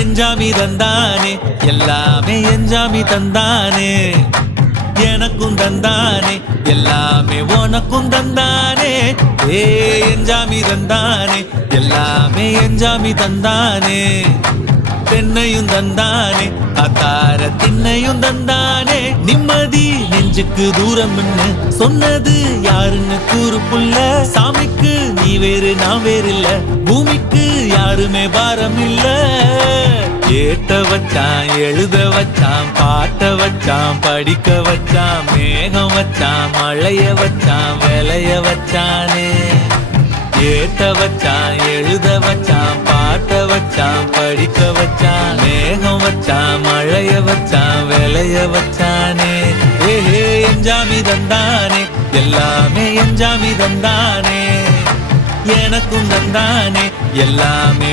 எஞ்சாமி தந்தானே எல்லாமே எஞ்சாமி தந்தானே எனக்கும் தந்தானே எல்லாமே உனக்கும் தந்தானே ஏ எஞ்சாமி தந்தானே எல்லாமே எஞ்சாமி தந்தானே பெண்ணையும் தந்தானே காத்தார திண்ணையும் தந்தானே நிம்மதி நெஞ்சுக்கு தூரம் சொன்னது யாருன்னு கூறு புள்ள சாமிக்கு நீ வேறு நான் வேறு இல்ல பூமிக்கு யாருமே பாரம் இல்ல ஏத்த வச்சான் எழுத வச்சான் பாட்ட வச்சான் படிக்க வச்சான் மேகம் வச்சான் மழைய வச்சான் விளைய வச்சானே ஏத்த வச்சான் எழுத வச்சான் பாட்ட வச்சான் படிக்க வச்சான் மேகம் வச்சான் மழைய வச்சான் விளைய வச்சானே ஏஹே எஞ்சாமி தந்தானே எல்லாமே எஞ்சாமி தந்தானே எனக்கும் தந்தானே எல்லாமே